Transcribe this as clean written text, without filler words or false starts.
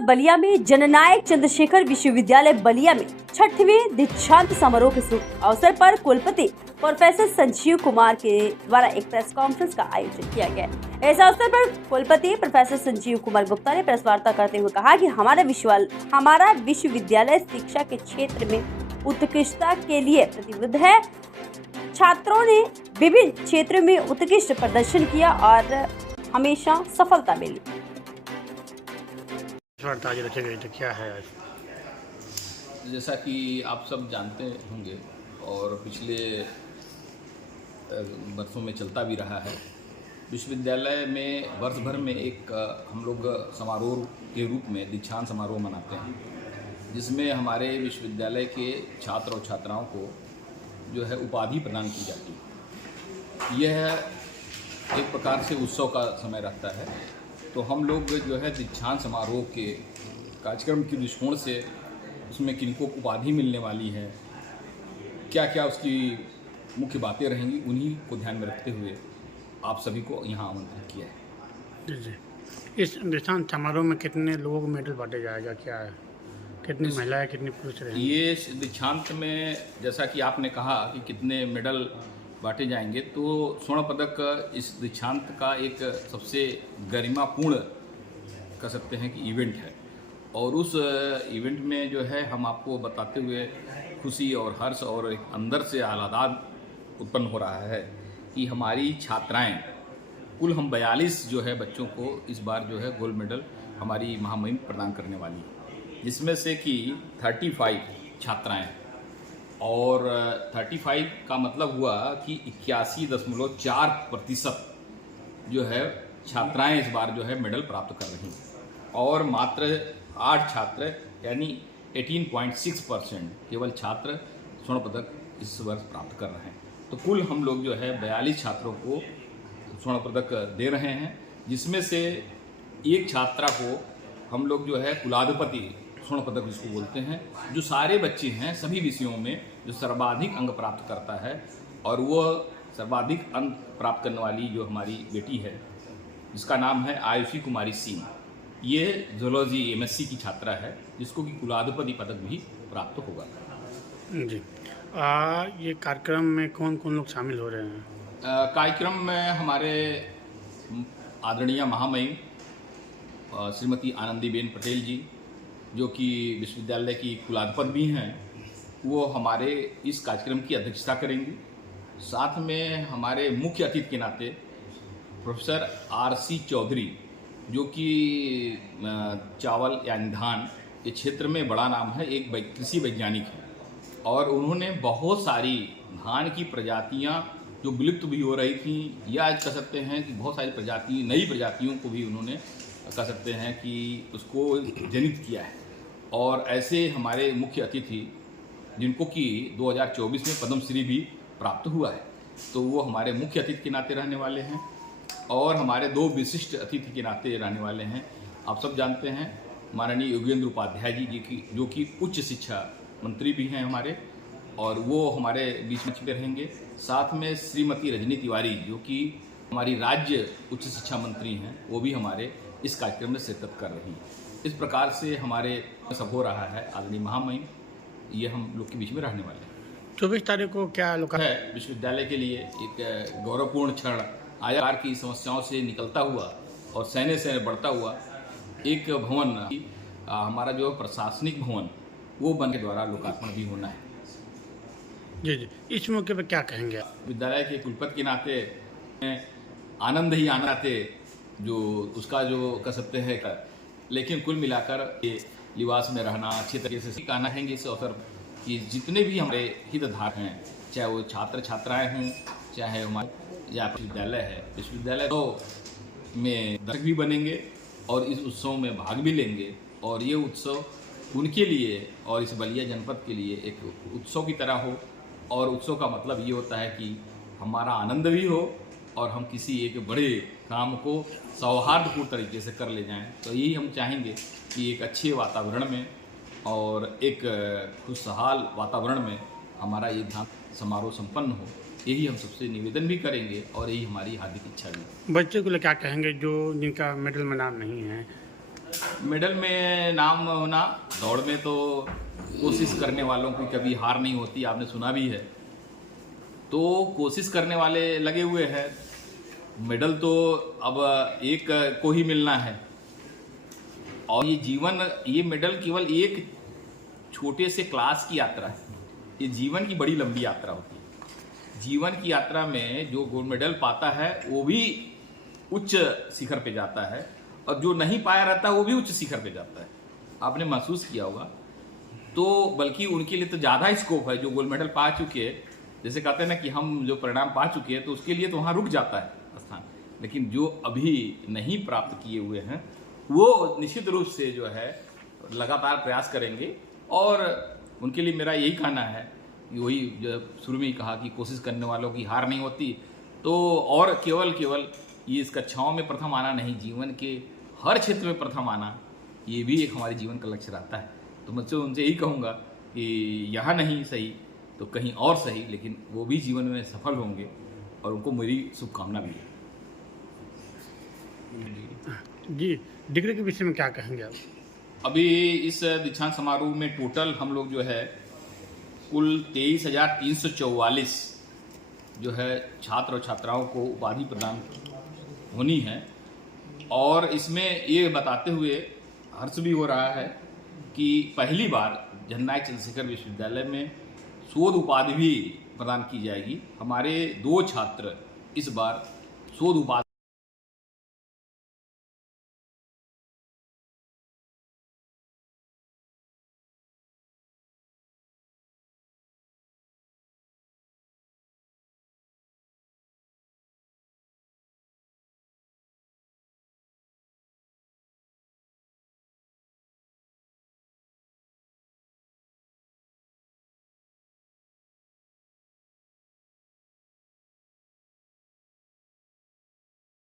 बलिया में जननायक चंद्रशेखर विश्वविद्यालय बलिया में 6वें दीक्षांत समारोह के शुभ अवसर पर कुलपति प्रोफेसर संजीव कुमार के द्वारा एक प्रेस कॉन्फ्रेंस का आयोजन किया गया। इस अवसर पर कुलपति प्रोफेसर संजीव कुमार गुप्ता ने प्रेस वार्ता करते हुए कहा कि हमारा विश्वविद्यालय शिक्षा के क्षेत्र में उत्कृष्टता के लिए प्रतिबद्ध है। छात्रों ने विभिन्न क्षेत्रों में उत्कृष्ट प्रदर्शन किया और हमेशा सफलता मिली। आज रखे गए थे, क्या है आज? जैसा कि आप सब जानते होंगे और पिछले वर्षों में चलता भी रहा है, विश्वविद्यालय में वर्ष भर में एक हम लोग समारोह के रूप में दीक्षांत समारोह मनाते हैं, जिसमें हमारे विश्वविद्यालय के छात्र और छात्राओं को जो है उपाधि प्रदान की जाती है। यह एक प्रकार से उत्सव का समय रहता है। तो हम लोग जो है दीक्षांत समारोह के कार्यक्रम के दृष्टिकोण से उसमें किनको उपाधि मिलने वाली है, क्या क्या उसकी मुख्य बातें रहेंगी, उन्हीं को ध्यान में रखते हुए आप सभी को यहाँ आमंत्रित किया है। जी, इस दीक्षांत समारोह में कितने लोगों को मेडल बांटे जाएगा, क्या है, कितनी महिलाएं कितनी पुरुष रहेंगे? ये दीक्षांत में जैसा कि आपने कहा कि कितने मेडल बांटे जाएंगे, तो स्वर्ण पदक इस दीक्षांत का एक सबसे गरिमापूर्ण कह सकते हैं कि इवेंट है। और उस इवेंट में जो है हम आपको बताते हुए खुशी और हर्ष और एक अंदर से आह्लाद उत्पन्न हो रहा है कि हमारी छात्राएं कुल हम 42 जो है बच्चों को इस बार जो है गोल्ड मेडल हमारी महामहिम प्रदान करने वाली है, जिसमें से कि 35 छात्राएं और 35 का मतलब हुआ कि 81.4% जो है छात्राएं इस बार जो है मेडल प्राप्त कर रही हैं और मात्र 8 छात्र यानी 18.6% केवल छात्र स्वर्ण पदक इस वर्ष प्राप्त कर रहे हैं। तो कुल हम लोग जो है 42 छात्रों को स्वर्ण पदक दे रहे हैं, जिसमें से एक छात्रा को हम लोग जो है कुलाधिपति स्वर्ण पदक जिसको बोलते हैं, जो सारे बच्चे हैं सभी विषयों में जो सर्वाधिक अंक प्राप्त करता है, और वो सर्वाधिक अंक प्राप्त करने वाली जो हमारी बेटी है जिसका नाम है आयुषी कुमारी सिंह, ये जूलॉजी MSc की छात्रा है, जिसको कि कुलाधिपति पदक भी प्राप्त होगा। जी, ये कार्यक्रम में कौन कौन लोग शामिल हो रहे हैं? कार्यक्रम में हमारे आदरणीय महामहिम श्रीमती आनंदीबेन पटेल जी, जो कि विश्वविद्यालय की कुलाधिपति भी हैं, वो हमारे इस कार्यक्रम की अध्यक्षता करेंगी। साथ में हमारे मुख्य अतिथि के नाते प्रोफेसर RC चौधरी, जो कि चावल यानी धान के क्षेत्र में बड़ा नाम है, एक कृषि वैज्ञानिक है, और उन्होंने बहुत सारी धान की प्रजातियां जो विलुप्त भी हो रही थी, या आज कह सकते हैं कि बहुत सारी प्रजाति नई प्रजातियों को भी उन्होंने कह सकते हैं कि उसको जनित किया है। और ऐसे हमारे मुख्य अतिथि जिनको कि 2024 में पद्मश्री भी प्राप्त हुआ है, तो वो हमारे मुख्य अतिथि के नाते रहने वाले हैं। और हमारे 2 विशिष्ट अतिथि के नाते रहने वाले हैं, आप सब जानते हैं, माननीय योगेंद्र उपाध्याय जी जो कि उच्च शिक्षा मंत्री भी हैं हमारे, और वो हमारे बीच में रहेंगे। साथ में श्रीमती रजनी तिवारी, जो कि हमारी राज्य उच्च शिक्षा मंत्री हैं, वो भी हमारे इस कार्यक्रम में शिरकत कर रही हैं। इस प्रकार से हमारे सब हो रहा है। आदरणीय महामहिम ये हम लोग के बीच में रहने वाले हैं। 24 तारीख को क्या लोग है विश्वविद्यालय के लिए एक गौरवपूर्ण क्षण, आयाकार की समस्याओं से निकलता हुआ और सैन्य से बढ़ता हुआ एक भवन, हमारा जो प्रशासनिक भवन, वो बन के द्वारा लोकार्पण भी होना है। जी जी, इस मौके पर क्या कहेंगे? विद्यालय के कुलपति के नाते आनंद ही आते जो उसका जो कह सकते हैं, लेकिन कुल मिलाकर ये लिबास में रहना अच्छी तरीके से कहना है इस अवसर कि जितने भी हमारे हितधारक हैं, चाहे वो छात्र छात्राएं हों, चाहे हमारे या विश्वविद्यालय है, विश्वविद्यालय तो में दर्शक भी बनेंगे और इस उत्सव में भाग भी लेंगे, और ये उत्सव उनके लिए और इस बलिया जनपद के लिए एक उत्सव की तरह हो। और उत्सव का मतलब ये होता है कि हमारा आनंद भी हो और हम किसी एक बड़े काम को सौहार्दपूर्ण तरीके से कर ले जाएं। तो यही हम चाहेंगे कि एक अच्छे वातावरण में और एक खुशहाल वातावरण में हमारा ये समारोह संपन्न हो, यही हम सबसे निवेदन भी करेंगे और यही हमारी हार्दिक इच्छा भी। बच्चे को क्या कहेंगे जो जिनका मेडल में नाम नहीं है? मेडल में नाम होना, दौड़ में तो कोशिश करने वालों की कभी हार नहीं होती, आपने सुना भी है। तो कोशिश करने वाले लगे हुए हैं। मेडल तो अब एक को ही मिलना है, और ये मेडल केवल एक छोटे से क्लास की यात्रा है। ये जीवन की बड़ी लंबी यात्रा होती है। जीवन की यात्रा में जो गोल्ड मेडल पाता है वो भी उच्च शिखर पे जाता है, और जो नहीं पाया रहता वो भी उच्च शिखर पे जाता है। आपने महसूस किया होगा। तो बल्कि उनके लिए तो ज़्यादा स्कोप है जो गोल्ड मेडल पा चुके हैं। जैसे कहते हैं ना कि हम जो परिणाम पा चुके हैं तो उसके लिए तो वहाँ रुक जाता है स्थान, लेकिन जो अभी नहीं प्राप्त किए हुए हैं वो निश्चित रूप से जो है लगातार प्रयास करेंगे। और उनके लिए मेरा यही कहना है कि वही जो शुरू में ही कहा कि कोशिश करने वालों की हार नहीं होती। तो और केवल ये इसका कक्षाओं में प्रथम आना नहीं, जीवन के हर क्षेत्र में प्रथम आना, ये भी एक हमारे जीवन का लक्ष्य रहता है। तो मुझसे उनसे यही कहूँगा कि यहाँ नहीं सही तो कहीं और सही, लेकिन वो भी जीवन में सफल होंगे, और उनको मेरी शुभकामना भी है। जी, डिग्री के विषय में क्या कहेंगे आप? अभी इस दीक्षांत समारोह में टोटल हम लोग जो है कुल 23,344 जो है छात्र और छात्राओं को उपाधि प्रदान होनी है। और इसमें ये बताते हुए हर्ष भी हो रहा है कि पहली बार जननायक चंद्रशेखर विश्वविद्यालय में शोध उपाधि भी प्रदान की जाएगी। हमारे 2 छात्र इस बार शोध उपाधि